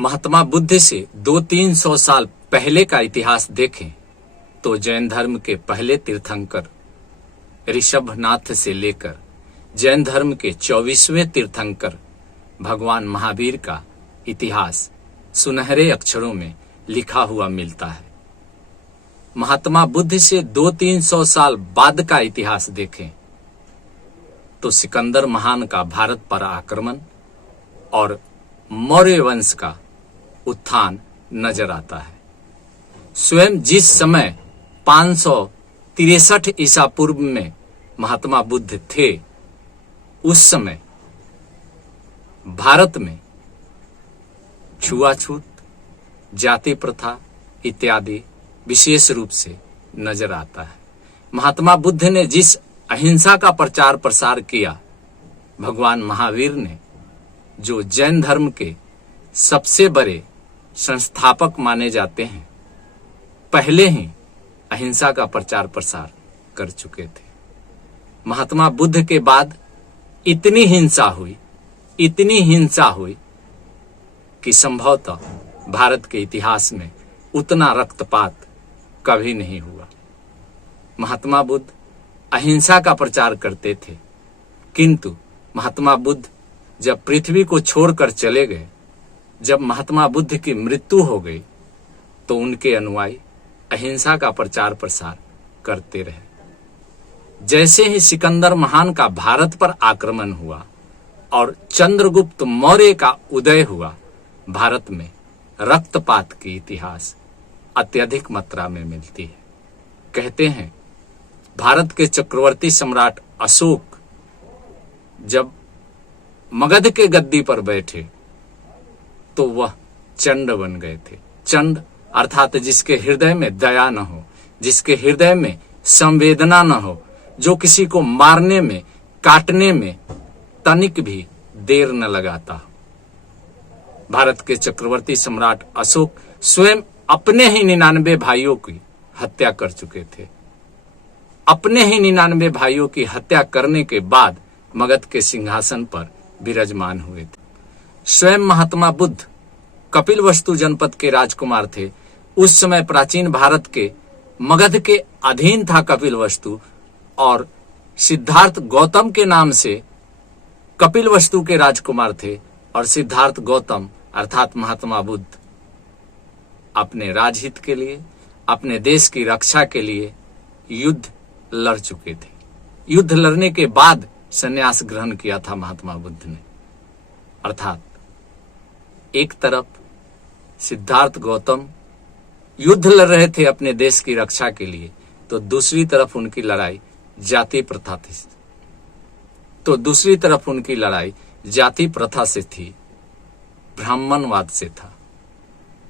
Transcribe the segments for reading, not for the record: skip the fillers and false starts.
महात्मा बुद्ध से 200-300 साल पहले का इतिहास देखें तो जैन धर्म के पहले तीर्थंकर ऋषभनाथ से लेकर जैन धर्म के 24वें तीर्थंकर भगवान महावीर का इतिहास सुनहरे अक्षरों में लिखा हुआ मिलता है। महात्मा बुद्ध से 200-300 साल बाद का इतिहास देखें तो सिकंदर महान का भारत पर आक्रमण और मौर्य वंश का उत्थान नजर आता है। स्वयं जिस समय 563 ईसा पूर्व में महात्मा बुद्ध थे, उस समय भारत में छुआछूत, जाति प्रथा इत्यादि विशेष रूप से नजर आता है। महात्मा बुद्ध ने जिस अहिंसा का प्रचार प्रसार किया, भगवान महावीर ने, जो जैन धर्म के सबसे बड़े संस्थापक माने जाते हैं, पहले ही अहिंसा का प्रचार प्रसार कर चुके थे। महात्मा बुद्ध के बाद इतनी हिंसा हुई कि संभवतः भारत के इतिहास में उतना रक्तपात कभी नहीं हुआ। महात्मा बुद्ध अहिंसा का प्रचार करते थे, किंतु महात्मा बुद्ध जब पृथ्वी को छोड़कर चले गए, जब महात्मा बुद्ध की मृत्यु हो गई, तो उनके अनुयायी अहिंसा का प्रचार प्रसार करते रहे। जैसे ही सिकंदर महान का भारत पर आक्रमण हुआ और चंद्रगुप्त मौर्य का उदय हुआ, भारत में रक्तपात की इतिहास अत्यधिक मात्रा में मिलती है। कहते हैं भारत के चक्रवर्ती सम्राट अशोक जब मगध के गद्दी पर बैठे तो वह चंड बन गए थे। चंड अर्थात जिसके हृदय में दया न हो, जिसके हृदय में संवेदना न हो, जो किसी को मारने में, काटने में तनिक भी देर न लगाता हो। भारत के चक्रवर्ती सम्राट अशोक स्वयं अपने ही 99 भाइयों की हत्या कर चुके थे। अपने ही 99 भाइयों की हत्या करने के बाद मगध के सिंहासन पर विराजमान हुए थे। स्वयं महात्मा बुद्ध कपिलवस्तु जनपद के राजकुमार थे। उस समय प्राचीन भारत के मगध के अधीन था कपिलवस्तु, और सिद्धार्थ गौतम के नाम से कपिलवस्तु के राजकुमार थे, और सिद्धार्थ गौतम अर्थात महात्मा बुद्ध अपने राजहित के लिए, अपने देश की रक्षा के लिए युद्ध लड़ चुके थे। युद्ध लड़ने के बाद संन्यास ग्रहण किया था महात्मा बुद्ध ने। अर्थात एक तरफ सिद्धार्थ गौतम युद्ध लड़ रहे थे अपने देश की रक्षा के लिए, तो दूसरी तरफ उनकी लड़ाई जाति प्रथा थी। जाति प्रथा से थी, ब्राह्मणवाद से था।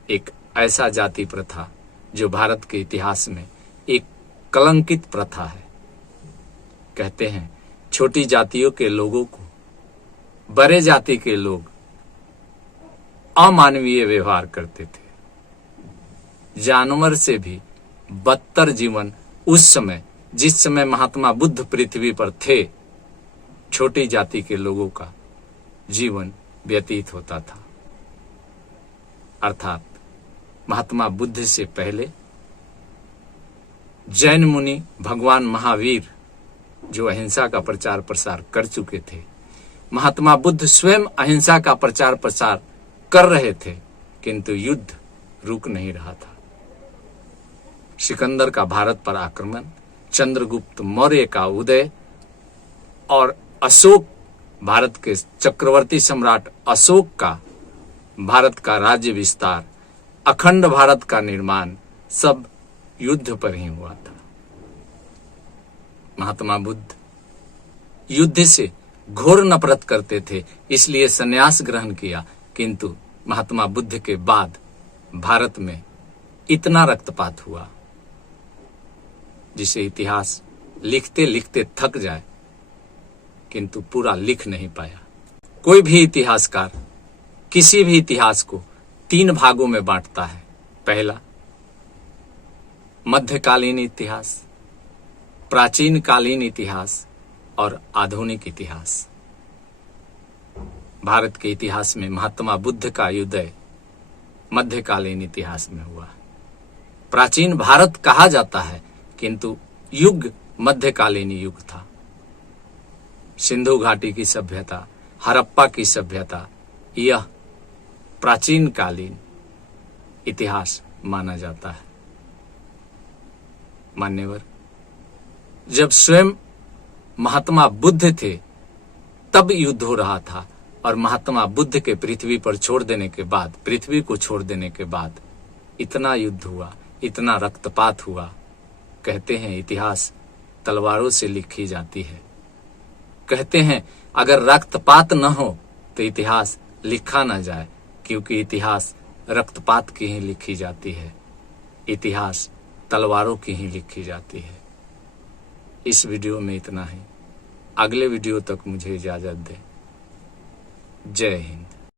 एक ऐसा जाति प्रथा जो भारत के इतिहास में एक कलंकित प्रथा है। कहते हैं छोटी जातियों के लोगों को बड़े जाति के लोग अमानवीय व्यवहार करते थे। जानवर से भी बदतर जीवन उस समय, जिस समय महात्मा बुद्ध पृथ्वी पर थे, छोटी जाति के लोगों का जीवन व्यतीत होता था। अर्थात महात्मा बुद्ध से पहले जैन मुनि भगवान महावीर जो अहिंसा का प्रचार प्रसार कर चुके थे, महात्मा बुद्ध स्वयं अहिंसा का प्रचार प्रसार कर रहे थे, किंतु युद्ध रुक नहीं रहा था। सिकंदर का भारत पर आक्रमण, चंद्रगुप्त मौर्य का उदय और अशोक, भारत के चक्रवर्ती सम्राट अशोक का भारत का राज्य विस्तार, अखंड भारत का निर्माण, सब युद्ध पर ही हुआ था। महात्मा बुद्ध युद्ध से घोर नफरत करते थे, इसलिए संन्यास ग्रहण किया, किंतु महात्मा बुद्ध के बाद भारत में इतना रक्तपात हुआ जिसे इतिहास लिखते लिखते थक जाए, किंतु पूरा लिख नहीं पाया। कोई भी इतिहासकार किसी भी इतिहास को 3 भागों में बांटता है। पहला मध्यकालीन इतिहास, प्राचीन कालीन इतिहास और आधुनिक इतिहास। भारत के इतिहास में महात्मा बुद्ध का उदय मध्यकालीन इतिहास में हुआ। प्राचीन भारत कहा जाता है किंतु युग मध्यकालीन युग था। सिंधु घाटी की सभ्यता, हड़प्पा की सभ्यता, यह प्राचीन कालीन इतिहास माना जाता है। मान्यवर, जब स्वयं महात्मा बुद्ध थे तब युद्ध हो रहा था, और महात्मा बुद्ध के पृथ्वी को छोड़ देने के बाद इतना युद्ध हुआ, इतना रक्तपात हुआ। कहते हैं इतिहास तलवारों से लिखी जाती है। कहते हैं अगर रक्तपात न हो तो इतिहास लिखा न जाए, क्योंकि इतिहास रक्तपात की ही लिखी जाती है, इतिहास तलवारों की ही लिखी जाती है। इस वीडियो में इतना ही। अगले वीडियो तक मुझे इजाजत दें। जय हिंद।